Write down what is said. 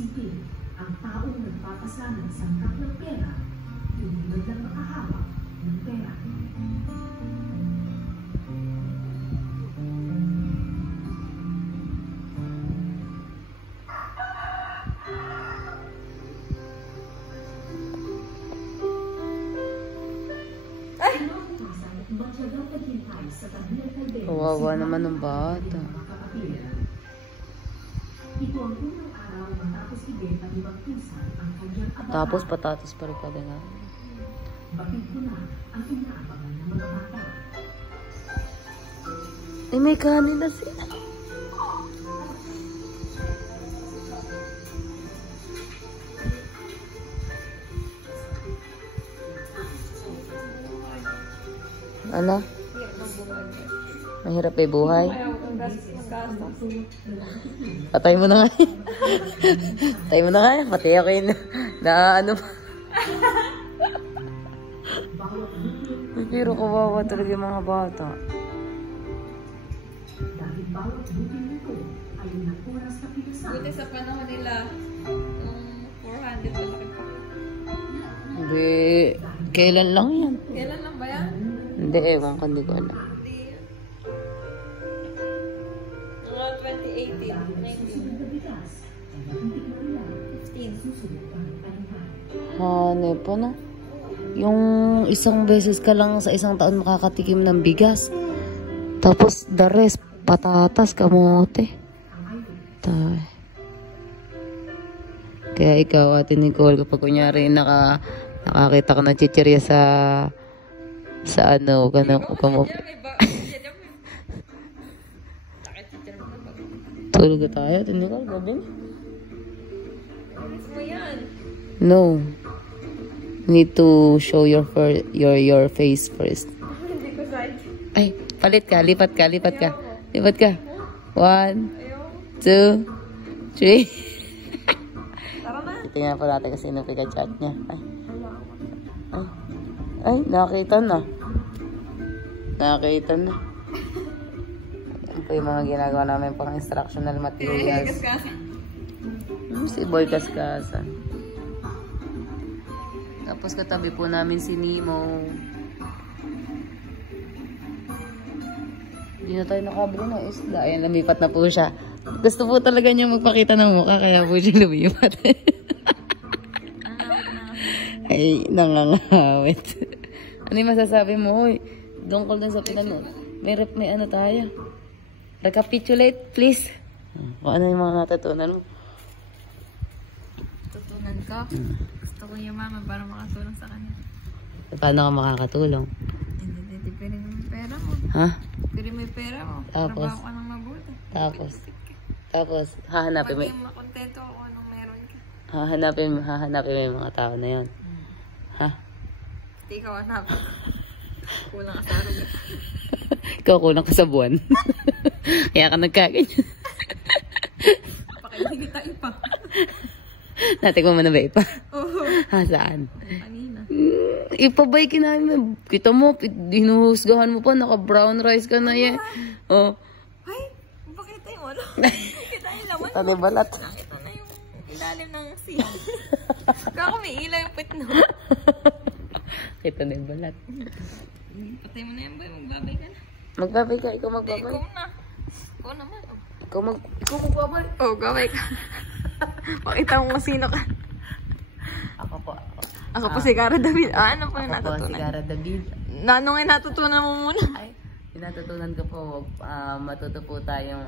isipin, ang taong nagpapasana sa sangkap ng pera, tunod lang makahawak ng pera. Kawawa naman ng bata. Tapos patatas pa rin pala nga. Eh, may kanin na sila. Ano? Mahirap ay buhay. Patay mo na nga. Patay mo na nga. Patay ako yun. Ano pa. Pero kawawa talaga yung mga bata. Buti sa panahon nila, 400 pa laki pa. Hindi. Kailan lang yan? Kailan lang ba yan? Hindi, ewan ko. Hindi ko alam. Mga 2018, 19, 15. Hanep po na. Yung isang beses ka lang sa isang taon makakatikim ng bigas. Tapos the rest, patatas, kamote. Tay. Kaya ikaw, Ate Nicole, kapag kunyari nakakita ka ng chichirya sa ano, tulog tayo, Ate Nicole, gabi niya. No. Need to show your face first. Hindi ko side. Ay, palit ka, lipat ka. Lipat ka. 1, 2, 3. Tara na. Tingnan po natin kasi sino pika-chat niya. Ay, nakita na. Yan po yung mga ginagawa namin pang instructional materials. Si Boy Kaskasa. Tapos katabi po namin si Nemo. Hindi na tayo nakabuo ng isda. Ayan, lumipat na po siya. Gusto po talaga niya magpakita ng mukha, kaya po siya lumipat. Ay, nangangawit. Ano yung masasabi mo? Hoy, tungkol na sa pinanood. May ano tayo. Recapitulate, please. Kung ano yung mga natutunan mo? Tutunan ko. Gusto ko yung mama para makatulong sa kanya. Paano ka makakatulong? Hindi, pwede mo yung pera mo. Ha? Pwede mo yung pera mo. Tapos? Trabaho ka ng mabuti. Tapos, hahanapin mo. Pag yung makontento ako anong meron ka. Hahanapin mo yung mga tao na yon. Ha? Hindi ikaw hanap. Kulang ka sa araw. Ikaw kulang ka sa buwan. Kaya ka nagkaganyan. Pakailangan kita ipa. Natin ko na ba ipa? Oo. Ha, saan? Kanina. Ipabay kinamin. Kita mo, hinuhusgahan mo pa, naka-brown rice ka na yan. Oh. Ay, pakita yung ano? Kita yung laman. Kita ni balat. Nakita na yung ilalim ng sea. Kako may ilaw yung pit no. Kita ni balat. Patay mo na yan, boy. Magbabay ka na. Magbabay ka, ikaw magbabay. Ikaw na. Ikaw naman. Ikaw magbabay. Oh, gabay ka. Pakita mo kung sino ka. Ako po si Cara David. Ano po yung natutunan? Ako po si Cara David. Ano nga natutunan mo muna? Ay, yung natutunan ko po, matuto po tayong